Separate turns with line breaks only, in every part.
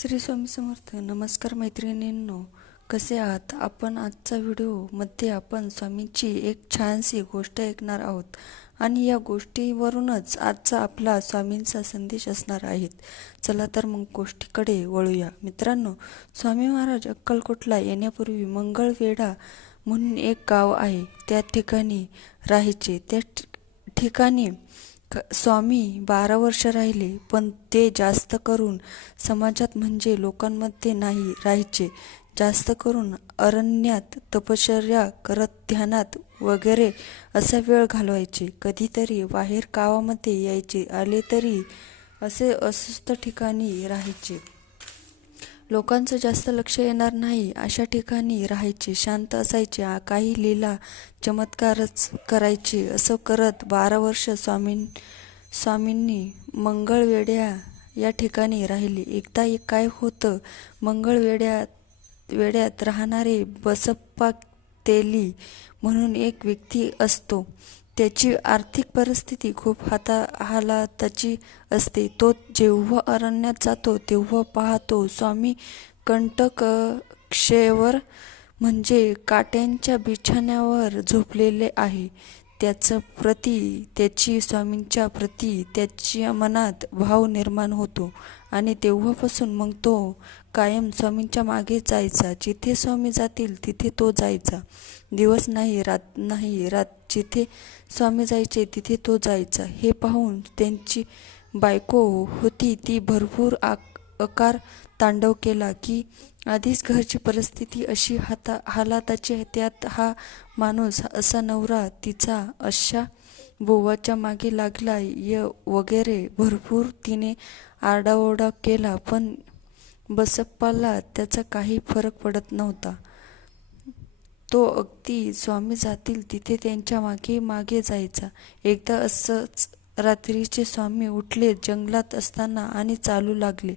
श्री स्वामी समर्थ नमस्कार मैत्रिणींनो. कसे आहात? आपण आजचा व्हिडिओमध्ये आपण स्वामींची एक छानशी गोष्ट ऐकणार आहोत. आणि या गोष्टीवरूनच आजचा आपला स्वामींचा संदेश असणार आहेत. चला तर मग गोष्टीकडे वळूया. मित्रांनो स्वामी महाराज अक्कलकोटला येण्यापूर्वी मंगळवेढा म्हणून एक गाव आहे. त्या ठिकाणी राहायचे. त्या ठिकाणी स्वामी बारा वर्ष राहिले पण ते जास्त करून समाजात म्हणजे लोकांमध्ये नाही राहायचे. जास्त करून अरण्यात तपश्चर्या करत ध्यानात वगैरे असा वेळ घालवायचे. कधीतरी बाहेर गावामध्ये यायचे आले तरी असे अस्वस्थ ठिकाणी राहायचे. लोकांचं जास्त लक्ष येणार नाही अशा ठिकाणी राहायचे शांत असायचे काही लीला चमत्कारच करायचे असं करत बारा वर्ष स्वामीं स्वामींनी मंगळवेड्या या ठिकाणी राहिले. एकदा एक काय होतं मंगळवेड्यात वेड्यात राहणारे बसप्पा तेली म्हणून एक व्यक्ती असतो. त्याची आर्थिक परिस्थिती खूप हाता हालाताची असते. तो जेव्हा अरण्यात जातो तेव्हा पाहतो स्वामी कंटकक्षेवर म्हणजे काट्यांच्या बिछाण्यावर झोपलेले आहे. त्याचं प्रती त्याची स्वामींच्या प्रती त्याच्या मनात भाव निर्माण होतो. आणि तेव्हापासून मग तो कायम स्वामींच्या मागे जायचा. जिथे स्वामी जातील तिथे तो जायचा. दिवस नाही रात नाही रात जिथे स्वामी जायचे तिथे तो जायचा. हे पाहून त्यांची बायको होती. ती भरपूर आक अकार तांडव केला की आधीच घरची परिस्थिती अशी हाता हालाताची त्यात हा माणूस असा नवरा तिचा अशा बोवाच्या मागे लागला य वगैरे. भरपूर तिने आरडाओरडा केला पण बसप्पाला त्याचा काही फरक पडत नव्हता. तो अगदी स्वामी जातील तिथे त्यांच्या मागे मागे जायचा. एकदा असंच रात्रीचे स्वामी उठले जंगलात असताना आणि चालू लागले.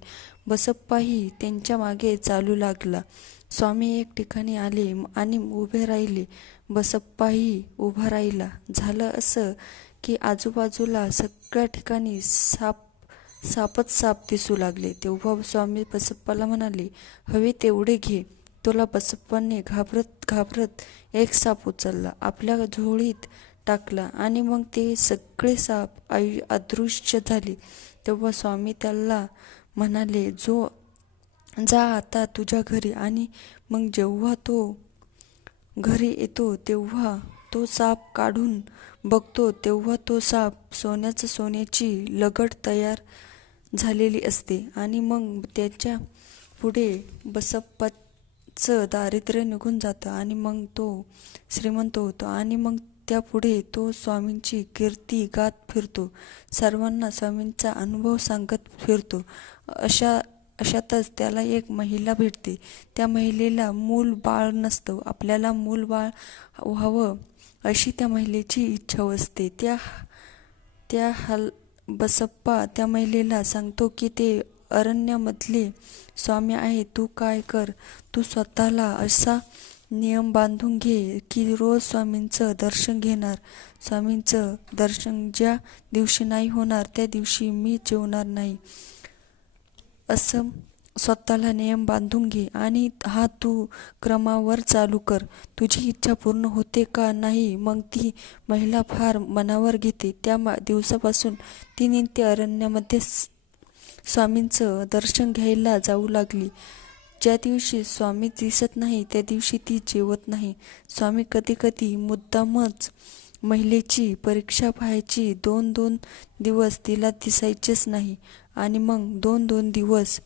बसप्पाही त्यांच्या मागे चालू लागला. स्वामी एक ठिकाणी आले आणि उभे राहिले. बसप्पाही उभा राहिला. झालं असं की आजूबाजूला सगळ्या ठिकाणी साप सापच साप दिसू लागले. तेव्हा स्वामी बसप्पाला म्हणाले हवे तेवढे घे. तुला बसप्पाने घाबरत घाबरत एक साप उचलला. आपल्या झोळीत टाकला आणि मग ते सगळे साप आयु अदृश्य झाले. तेव्हा स्वामी त्याला म्हणाले जो जा आता तुझ्या घरी आणि मग जेव्हा तो घरी येतो तेव्हा तो साप काढून बघतो. तेव्हा तो साप सोन्याचं सोन्याची लगट तयार झालेली असते आणि मग त्याच्या पुढे बसप्पा चं दारिद्र्य निघून जातं आणि मग तो श्रीमंत होतो आणि मग त्यापुढे तो स्वामींची कीर्ती गात फिरतो. सर्वांना स्वामींचा अनुभव सांगत फिरतो. अशा अशातच त्याला एक महिला भेटते. त्या महिलेला मूल बाळ नसतं. आपल्याला मूल बाळ व्हावं अशी त्या महिलेची इच्छा असते. त्या त्या हल बसप्पा त्या महिलेला सांगतो की ते अरण्यामधले स्वामी आहे तू काय कर? तू स्वतःला असा नियम बांधून घे की रोज स्वामींचं दर्शन घेणार. स्वामींचं दर्शन ज्या दिवशी नाही होणार त्या दिवशी मी जेवणार नाही. असं स्वतःला नियम बांधून घे आणि हा तू क्रमावर चालू कर. तुझी इच्छा पूर्ण होते का नाही मग ती महिला फार मनावर घेते. त्या दिवसापासून तिने ते अरण्यामध्ये स्वामींचं दर्शन घ्यायला जाऊ लागली. ज्या दिवशी स्वामी दिसत नाही त्या दिवशी ती जेवत नाही. स्वामी कधी कधी मुद्दामच महिलेची परीक्षा पाहायची दोन दोन दिवस तिला दिसायचेच नाही. आणि मग दोन दोन दिवस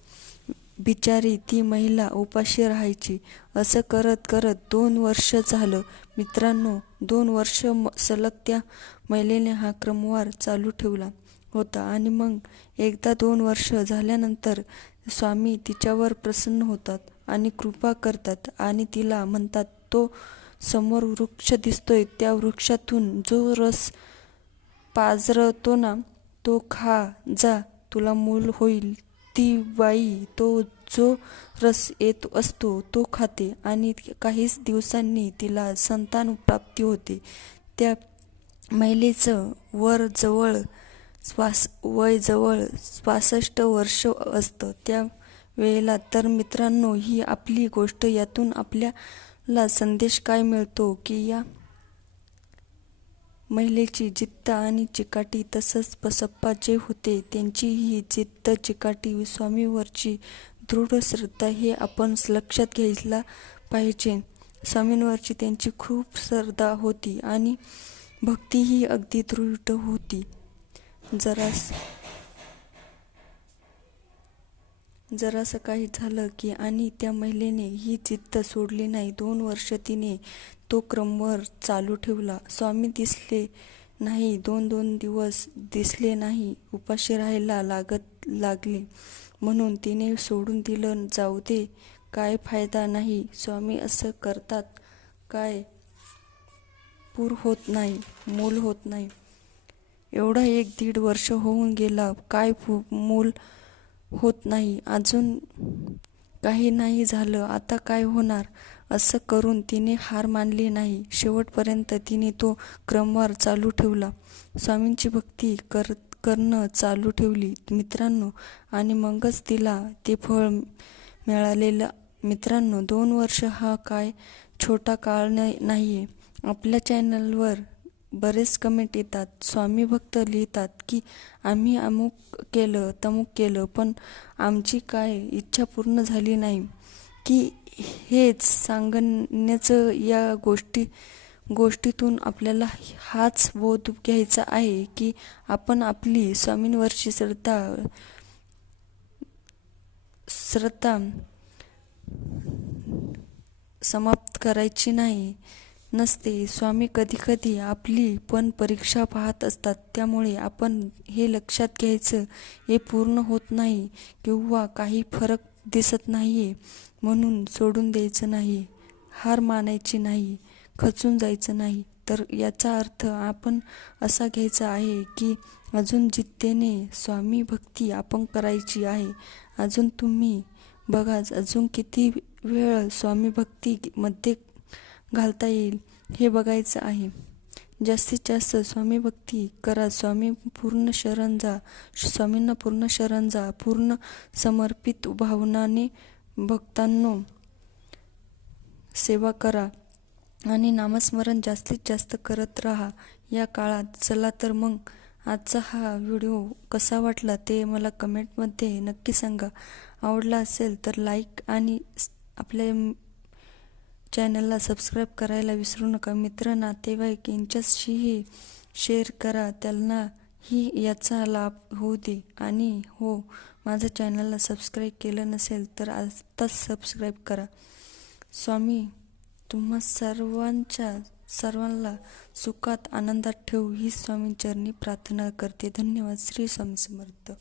बिचारी ती महिला उपाशी राहायची. असं करत करत दोन वर्ष झालं. मित्रांनो दोन वर्ष म- सलग त्या महिलेने हा क्रमवार चालू ठेवला. होता. आणि मग एकदा दोन वर्ष झाल्यानंतर स्वामी तिच्यावर प्रसन्न होतात आणि कृपा करतात आणि तिला म्हणतात तो समोर वृक्ष दिसतोय. त्या वृक्षातून जो रस पाजरतो ना तो खा जा. तुला मूल होईल ती बाई तो जो रस येत असतो तो खाते. आणि काहीच दिवसांनी तिला संतान प्राप्ती होते. त्या महिलेचं वर जवळ श्वास वय जवळ पासष्ट वर्ष असतं. त्या वेळेला तर मित्रांनो ही आपली गोष्ट यातून आपल्याला संदेश काय मिळतो की या महिलेची जिद्द आणि चिकाटी तसंच बसप्पा जे होते त्यांची ही जिद्द चिकाटी स्वामीवरची दृढ श्रद्धा हे आपण लक्षात घ्यायला पाहिजे. स्वामींवरची त्यांची खूप श्रद्धा होती आणि भक्तीही अगदी दृढ होती. जरास जरासं काही झालं की आणि त्या महिलेने ही जिद्द सोडली नाही. दोन वर्ष तिने तो क्रमवर चालू ठेवला. स्वामी दिसले नाही. दोन दोन दिवस दिसले नाही. उपाशी राहायला लागत लागले. म्हणून तिने सोडून दिलं. जाऊ दे. काय फायदा नाही. स्वामी असं करतात. काय? पूर होत नाही. मूल होत नाही. एवढा एक दीड वर्ष होऊन गेला काय मूल होत नाही अजून काही नाही झालं आता काय होणार? असं करून तिने हार मानली नाही. शेवटपर्यंत तिने तो क्रमवार चालू ठेवला. स्वामींची भक्ती कर करणं चालू ठेवली. मित्रांनो आणि मगच तिला ते फळ मिळालेलं मित्रांनो दोन वर्ष हा काय छोटा काळ नाही आहे आपल्या चॅनलवर बरेच कमेंट येतात. स्वामी भक्त लिहितात की आम्ही अमुक केलं तमुक केलं पण आमची काय इच्छा पूर्ण झाली नाही. की हेच सांगण्याचं या गोष्टी गोष्टीतून आपल्याला हाच बोध घ्यायचा आहे की आपण आपली स्वामींवरची श्रद्धा श्रद्धा समाप्त करायची नाही. नसते. स्वामी कधीकधी आपली पण परीक्षा पाहत असतात. त्यामुळे आपण हे लक्षात घ्यायचं हे पूर्ण होत नाही किंवा काही फरक दिसत नाही म्हणून सोडून द्यायचं नाही. हार मानायची नाही खचून जायचं नाही. तर याचा अर्थ आपण असा घ्यायचा आहे की अजून जिद्देने स्वामी भक्ती आपण करायची आहे. अजून तुम्ही बघा अजून किती वेळ स्वामी भक्तीमध्ये घालता येईल. हे बघायचं आहे. जास्तीत जास्त स्वामी भक्ती करा. स्वामी पूर्ण शरण जा. स्वामींना पूर्ण शरण जा. पूर्ण समर्पित भावनाने भक्तांनो सेवा करा आणि नामस्मरण जास्तीत जास्त करत राहा. या काळात चला तर मग आजचा हा व्हिडिओ कसा वाटला ते मला कमेंटमध्ये नक्की सांगा. आवडला असेल तर लाईक आणि आपल्या चॅनलला सबस्क्राईब करायला विसरू नका. मित्र नातेवाईक यांच्याशीही शेअर करा. त्यांना ही याचा लाभ होऊ दे. आणि हो माझं चॅनलला सबस्क्राईब केलं नसेल तर आत्ताच सबस्क्राईब करा. स्वामी तुम्हा सर्वांच्या सर्वांना सुखात आनंदात ठेवू. ही स्वामींचरणी प्रार्थना करते. धन्यवाद. श्री स्वामी समर्थ.